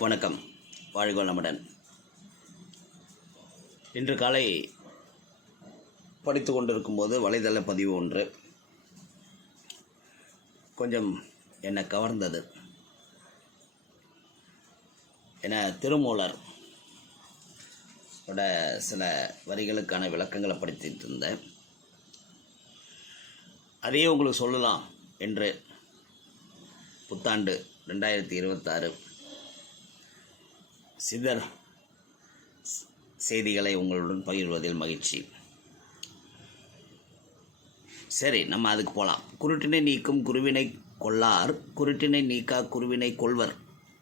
வணக்கம். வாழ்க வளமுடன். இன்று காலை படித்து கொண்டிருக்கும்போது வலைதள பதிவு ஒன்று கொஞ்சம் என்னை கவர்ந்தது. என திருமூலர் சில வரிகளுக்கான விளக்கங்களை படித்துட்டு இருந்தேன். அதையே உங்களுக்கு சொல்லலாம் என்று புத்தாண்டு 2026 சிதர் செய்திகளை உங்களுடன் பகிர்வதில் மகிழ்ச்சி. சரி, நம்ம அதுக்கு போகலாம். குருட்டினை நீக்கும் குருவினை கொள்ளார், குருட்டினை நீக்கா குருவினை கொள்வர்,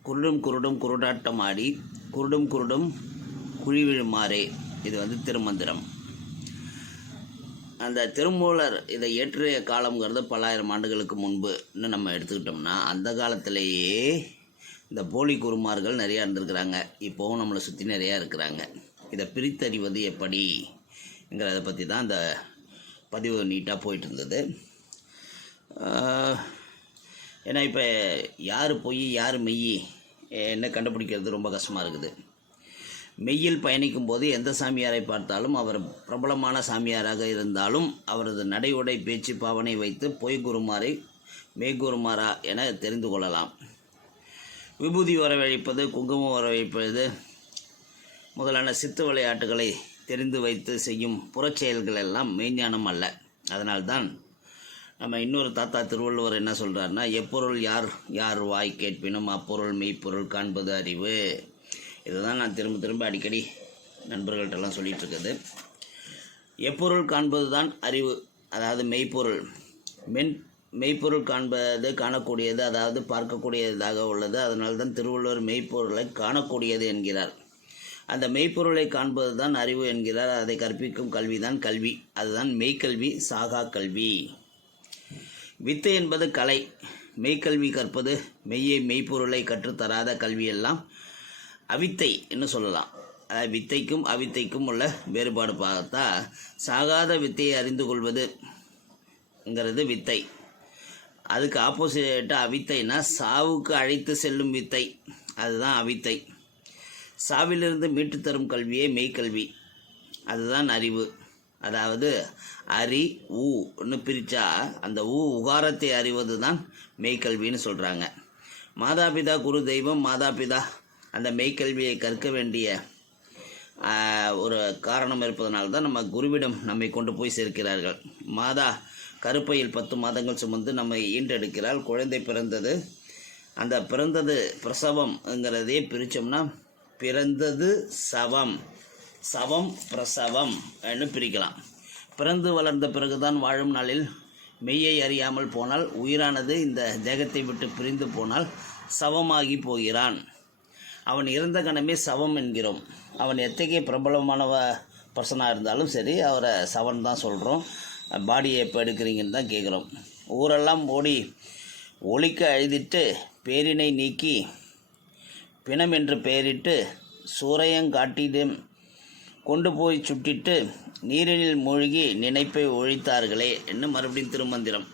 குருடும் குருடும் குருடாட்டம் ஆடி குருடும் குருடும் குழிவிழுமாறே. இது திருமந்திரம். அந்த திருமூலர் இதை இயற்றிய காலங்கிறது பல்லாயிரம் ஆண்டுகளுக்கு முன்பு இன்னும் நம்ம எடுத்துக்கிட்டோம்னா, அந்த காலத்திலேயே இந்த போலி குருமார்கள் நிறையா இருந்திருக்கிறாங்க. இப்போவும் நம்மளை சுற்றி நிறையா இருக்கிறாங்க. இதை பிரித்தறிவது எப்படிங்கிறத பற்றி தான் இந்த பதிவு நீட்டாக போயிட்டு இருந்தது. ஏன்னா இப்போ யார் பொய் யார் மெய் என்ன கண்டுபிடிக்கிறது ரொம்ப கஷ்டமாக இருக்குது. மெய்யில் பயணிக்கும் போது எந்த சாமியாரை பார்த்தாலும் அவர் பிரபலமான சாமியாராக இருந்தாலும் அவரது நடை உடை பேச்சு பாவனை வைத்து பொய் குருமாரை மெய்குருமாரா என தெரிந்து கொள்ளலாம். விபூதி வரவழைப்பது, குங்குமம் வரவழைப்பது முதலான சித்து விளையாட்டுகளை தெரிந்து வைத்து செய்யும் புறச்செயல்கள் எல்லாம் மெய்ஞானம் அல்ல. அதனால்தான் நம்ம இன்னொரு தாத்தா திருவள்ளுவர் என்ன சொல்கிறாருன்னா, எப்பொருள் யார் யார் வாய் கேட்பினும் அப்பொருள் மெய்ப்பொருள் காண்பது அறிவு. இதுதான் நான் திரும்ப திரும்ப அடிக்கடி நண்பர்கள்ட்டெல்லாம் சொல்லிகிட்டு இருக்குது. எப்பொருள் காண்பது தான் அறிவு, அதாவது மெய்ப்பொருள். மெய்ப்பொருள் காண்பது காணக்கூடியது, அதாவது பார்க்கக்கூடியதாக உள்ளது. அதனால்தான் திருவள்ளுவர் மெய்ப்பொருளை காணக்கூடியது என்கிறார். அந்த மெய்ப்பொருளை காண்பது தான் அறிவு என்கிறார். அதை கற்பிக்கும் கல்விதான் கல்வி. அதுதான் மெய்க்கல்வி, சாகா கல்வி. வித்தை என்பது கலை. மெய்க்கல்வி கற்பது, மெய்ப்பொருளை கற்றுத்தராத கல்வியெல்லாம் அவித்தை என்று சொல்லலாம். அதாவது வித்தைக்கும் அவித்தைக்கும் உள்ள வேறுபாடு பார்த்தா, சாகாத வித்தையை அறிந்து கொள்வதுங்கிறது வித்தை. அதுக்கு ஆப்போசிட்டாக அவித்தைனா சாவுக்கு அழைத்து செல்லும் வித்தை, அதுதான் அவித்தை. சாவிலிருந்து மீட்டு தரும் கல்வியே மெய்க்கல்வி, அதுதான் அறிவு. அதாவது அரி ஊன்னு பிரித்தா அந்த உகாரத்தை அறிவது தான் மெய்க்கல்வின்னு சொல்கிறாங்க. மாதாபிதா குரு தெய்வம். மாதாபிதா அந்த மெய்க்கல்வியை கற்க வேண்டிய ஒரு காரணம் இருப்பதனால்தான் நம்ம குருவிடம் நம்மை கொண்டு போய் சேர்க்கிறார்கள். மாதா கருப்பையில் 10 மாதங்கள் சுமந்து நம்மை ஈண்டெடுக்கிறாள். குழந்தை பிறந்தது. அந்த பிறந்தது பிரசவம்ங்கிறதே பிரித்தோம்னா பிறந்தது சவம், சவம் பிரசவம் என்று பிரிக்கலாம். பிறந்து வளர்ந்த பிறகுதான் வாழும் நாளில் மெய்யை அறியாமல் போனால், உயிரானது இந்த தேகத்தை விட்டு பிரிந்து போனால் சவமாகி போகிறான். அவன் இறந்த கணமே சவம் என்கிறோம். அவன் எத்தகைய பிரபலமான பர்சனாக இருந்தாலும் சரி, அவரை சவன் தான் சொல்கிறோம். பாடியை எப்போ எடுக்கிறீங்கன்னு தான் கேட்குறோம். ஊரெல்லாம் ஓடி ஒழிக்க அழுதிட்டு பேரினை நீக்கி பிணம் என்று பெயரிட்டு சூறையங்காட்டிடம் கொண்டு போய் சுட்டிட்டு நீரினில் மூழ்கி நினைப்பை ஒழித்தார்களே என்று மறுபடியும் திருமந்திரம்.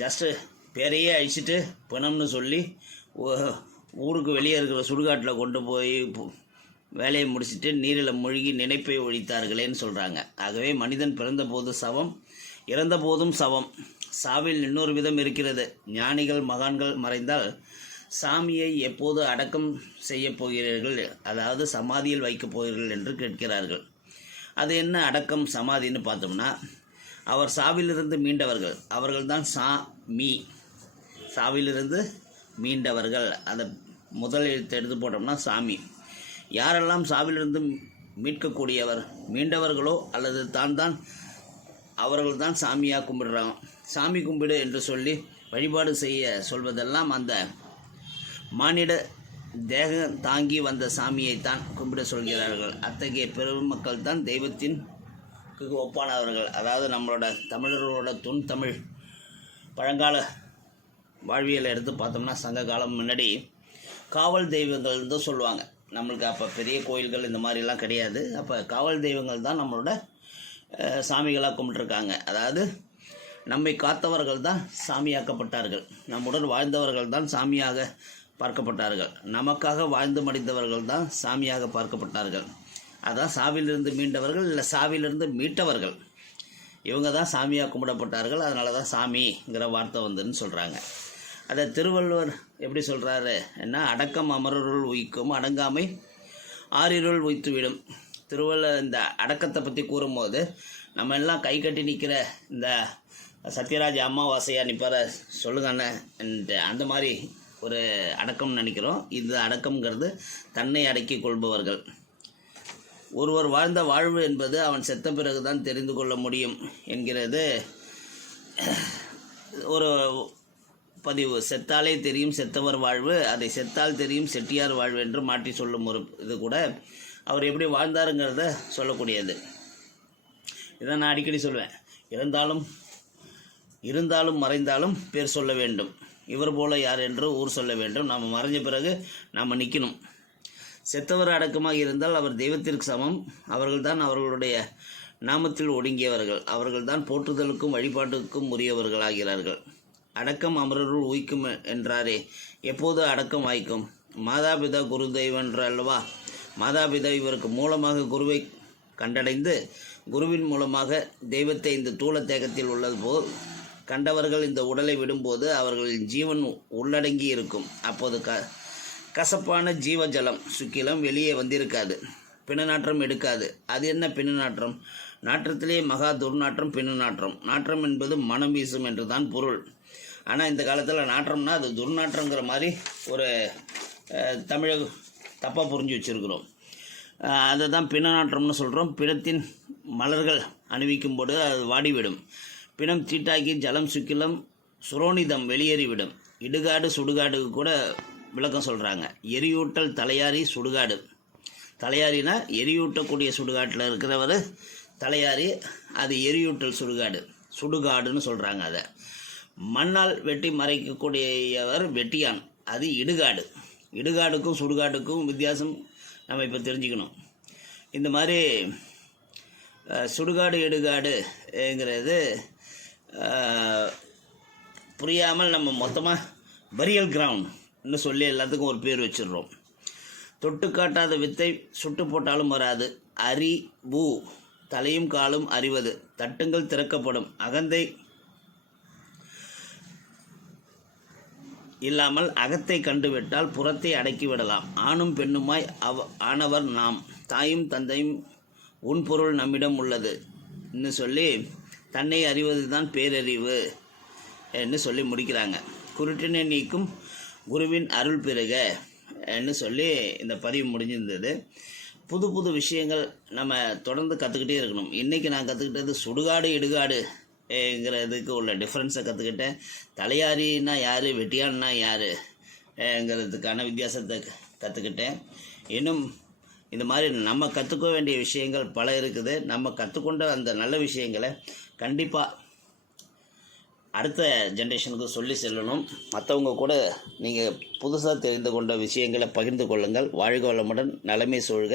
ஜஸ்ட்டு பேரையே அழிச்சிட்டு பிணம்னு சொல்லி ஊருக்கு வெளியே இருக்கிற சுடுகாட்டில் கொண்டு போய் வேலையை முடிச்சுட்டு நீரில் மூழ்கி நினைப்பை ஒழித்தார்களேன்னு சொல்கிறாங்க. ஆகவே மனிதன் பிறந்தபோது சவம், இறந்த போதும் சவம். சாவில் இன்னொரு விதம் இருக்கிறது. ஞானிகள் மகான்கள் மறைந்தால் சாமியை எப்போது அடக்கம் செய்ய போகிறீர்கள், அதாவது சமாதியில் வைக்கப் போகிறீர்கள் என்று கேட்கிறார்கள். அது என்ன அடக்கம் சமாதின்னு பார்த்தோம்னா, அவர் சாவிலிருந்து மீண்டவர்கள், அவர்கள்தான் சாமி. சாவிலிருந்து மீண்டவர்கள், அந்த முதல் எழுத்து எடுத்து போட்டோம்னா சாமி. யாரெல்லாம் சாவிலிருந்து மீட்கக்கூடியவர் மீண்டவர்களோ அல்லது தான் அவர்கள்தான் சாமியாக கும்பிடுறாங்க. சாமி கும்பிடு என்று சொல்லி வழிபாடு செய்ய சொல்வதெல்லாம் அந்த மானிட தேகம் தாங்கி வந்த சாமியைத்தான் கும்பிட சொல்கிறார்கள். அத்தகைய பெருமக்கள் தான் தெய்வத்தின் ஒப்பானவர்கள். அதாவது நம்மளோட தமிழர்களோட தமிழ் பழங்கால வாழ்வியலை எடுத்து பார்த்தோம்னா, சங்க காலம் முன்னாடி காவல் தெய்வங்கள் தான் சொல்லுவாங்க. நம்மளுக்கு அப்போ பெரிய கோயில்கள் இந்த மாதிரிலாம் கிடையாது. அப்போ காவல் தெய்வங்கள் தான் நம்மளோட சாமிகளாக கும்பிட்டுருக்காங்க. அதாவது நம்மை காத்தவர்கள் தான் சாமியாக்கப்பட்டார்கள். நம்முடன் வாழ்ந்தவர்கள் தான் சாமியாக பார்க்கப்பட்டார்கள். நமக்காக வாழ்ந்து மடிந்தவர்கள் தான் சாமியாக பார்க்கப்பட்டார்கள். அதான் சாவிலிருந்து மீண்டவர்கள், இல்லை சாவிலிருந்து மீட்டவர்கள். இவங்க தான் சாமியாக கும்பிடப்பட்டார்கள். அதனால தான் சாமிங்கிற வார்த்தை வந்துன்னு சொல்கிறாங்க. அதை திருவள்ளுவர் எப்படி சொல்கிறாரு என்ன, அடக்கம் அமரருள் உய்க்கும், அடங்காமை ஆறிருள் உய்த்துவிடும். இந்த அடக்கத்தை பற்றி கூறும்போது நம்ம எல்லாம் கை கட்டி நிற்கிற இந்த சத்யராஜ் அமாவாசையாக நிற்பார சொல்லுங்கண்ணே, அந்த மாதிரி ஒரு அடக்கம்னு நினைக்கிறோம். இது அடக்கம்ங்கிறது தன்னை அடக்கி கொள்பவர்கள். ஒருவர் வாழ்ந்த வாழ்வு என்பது அவன் செத்த பிறகுதான் தெரிந்து கொள்ள முடியும் என்கிறது ஒரு பதிவு. செத்தாலே தெரியும் செத்தவர் வாழ்வு, அதை செத்தால் தெரியும் செட்டியார் வாழ்வு என்று மாற்றி சொல்லும் ஒரு இது கூட அவர் எப்படி வாழ்ந்தாருங்கிறத சொல்லக்கூடியது. இதை நான் அடிக்கடி சொல்வேன். இருந்தாலும் மறைந்தாலும் பேர் சொல்ல வேண்டும். இவர் போல யார் என்று ஊர் சொல்ல வேண்டும். நாம் மறைஞ்ச பிறகு நாம் நிற்கணும். செத்தவர் அடக்கமாக இருந்தால் அவர் தெய்வத்திற்கு சமம். அவர்கள்தான் அவர்களுடைய நாமத்தில் ஒடுங்கியவர்கள். அவர்கள்தான் போற்றுதலுக்கும் வழிபாட்டுக்கும் உரியவர்கள் ஆகிறார்கள். அடக்கம் அமரருள் உய்க்கும் என்றாரே, எப்போது அடக்கம் வாய்க்கும்? மாதாபிதா குரு தெய்வம் என்ற அல்லவா? மாதாபிதா இவருக்கு மூலமாக குருவை கண்டடைந்து குருவின் மூலமாக தெய்வத்தை இந்த தூள தேகத்தில் உள்ளது போல் கண்டவர்கள் இந்த உடலை விடும்போது அவர்களின் ஜீவன் உள்ளடங்கி இருக்கும். அப்போது கசப்பான ஜீவஜலம் சுக்கிலம் வெளியே வந்திருக்காது, பிணநாற்றம் எடுக்காது. அது என்ன பிணநாற்றம்? நாற்றத்திலே மகா துர்நாற்றம் பிணநாற்றம். நாற்றம் என்பது மனம் வீசும் என்று தான் பொருள். ஆனால் இந்த காலத்தில் நாற்றம்னா அது துர்நாற்றங்கிற மாதிரி ஒரு தமிழக தப்பாக புரிஞ்சு வச்சுருக்கிறோம். அதை தான் பிணநாற்றம்னு சொல்கிறோம். பிணத்தின் மலர்கள் அணிவிக்கும் போது அது வாடிவிடும். பிணம் தீட்டாக்கி ஜலம் சுக்கிலம் சுரோனிதம் வெளியேறிவிடும். இடுகாடு சுடுகாடுக்கு கூட விளக்கம் சொல்கிறாங்க. எரியூட்டல் தலையாரி சுடுகாடு. தலையாரினா எரியூட்டக்கூடிய சுடுகாட்டில் இருக்கிறவர் தலையாரி, அது எரியூட்டல் சுடுகாடுன்னு சொல்கிறாங்க. அதை மண்ணால் வெட்டி மறைக்கக்கூடியவர் வெட்டியான், அது இடுகாடு. இடுகாடுக்கும் சுடுகாடுக்கும் வித்தியாசம் நம்ம இப்போ தெரிஞ்சுக்கணும். இந்த மாதிரி சுடுகாடு இடுகாடுங்கிறது புரியாமல் நம்ம மொத்தமாக பரியல் கிரவுண்ட்னு சொல்லி எல்லாத்துக்கும் ஒரு பேர் வச்சிடுறோம். தொட்டு காட்டாத வித்தை சுட்டு போட்டாலும் வராது. அரி பூ தலையும் காலும் அறிவது. தட்டுங்கள் திறக்கப்படும். அகந்தை இல்லாமல் அகத்தை கண்டுவிட்டால் புறத்தை அடக்கிவிடலாம். ஆணும் பெண்ணுமாய் ஆனவர் நாம், தாயும் தந்தையும் உன் பொருள் நம்மிடம் உள்ளது என்று சொல்லி தன்னை அறிவது தான் பேரறிவு என்று சொல்லி முடிக்கிறாங்க. குருட்டினை நீக்கும் குருவின் அருள் பெறுக என்று சொல்லி இந்த பதிவு முடிஞ்சிருந்தது. புது புது விஷயங்கள் நம்ம தொடர்ந்து கற்றுக்கிட்டே இருக்கணும். இன்றைக்கி நான் கற்றுக்கிட்டது சுடுகாடு இடுகாடுங்கிறதுக்கு உள்ள டிஃப்ரென்ஸை கற்றுக்கிட்டேன். தலையாரின்னா யார், வெட்டியான்னா யாருங்கிறதுக்கான வித்தியாசத்தை கற்றுக்கிட்டேன். இன்னும் இந்த மாதிரி நம்ம கற்றுக்க வேண்டிய விஷயங்கள் பல இருக்குது. நம்ம கற்றுக்கொண்ட அந்த நல்ல விஷயங்களை கண்டிப்பாக அடுத்த ஜென்ரேஷனுக்கு சொல்லி செல்லணும். மற்றவங்க கூட நீங்கள் புதுசாக தெரிந்து கொண்ட விஷயங்களை பகிர்ந்து கொள்ளுங்கள். வாழ்க வளமுடன், நலமே சூழ்க.